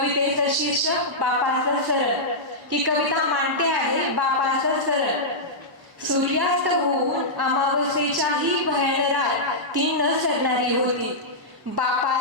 कवितेचं शीर्षक बापाचं सरळ. ही कविता मांडते आहे बापाचं सरळ. सूर्यास्त होऊन अमावस्येच्याही भयान रात ती न सरणारी होती. बापा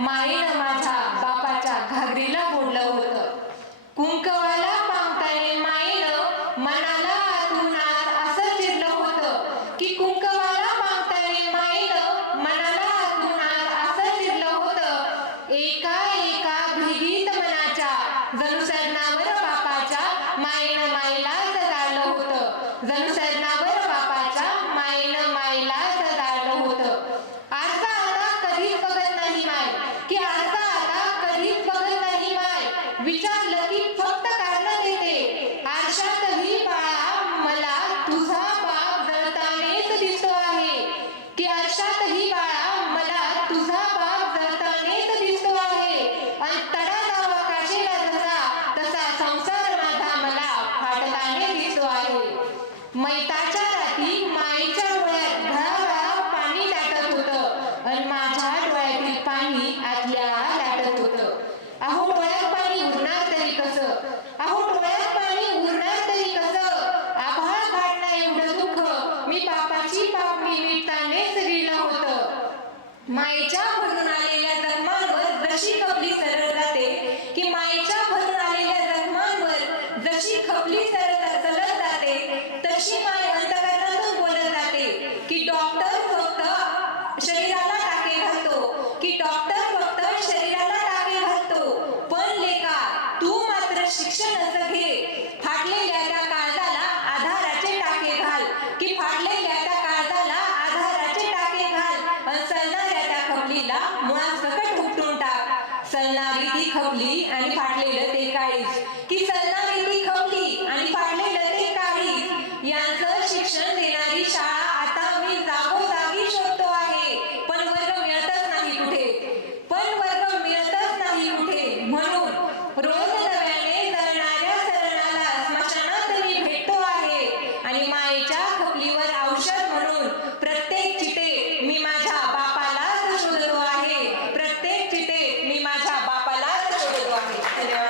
तारुण्यात माझ्या बापाच्या घागरीला बोललं होतं. कुंकवाला पांगताय मायेनं मनाला आतून आत असं चिरलं होतं. की कुंकवाला पांगताय मायेनं मनाला आतून आत असं चिरलं होतं. एका एका भीगीत मनाच्या जनुसरणावर बापाच्या मायेनं माईला जगाळलं होतं. जणू विचारलं की फक्त कारण देते आरशातही बाळा मला तुझा बाप जळतानेच दिसतो आहे. की आरशातही बाळा मला तुझा बाप जळतानेच दिसतो आहे. आणि तडा जावा काशीला जसा तसा संसार माझा मला फाटताने दिसतो आहे. मैता मायेच्या चलणारी ती खपली आणि फाटलेलं ते काळीज की चलणारी Thank you.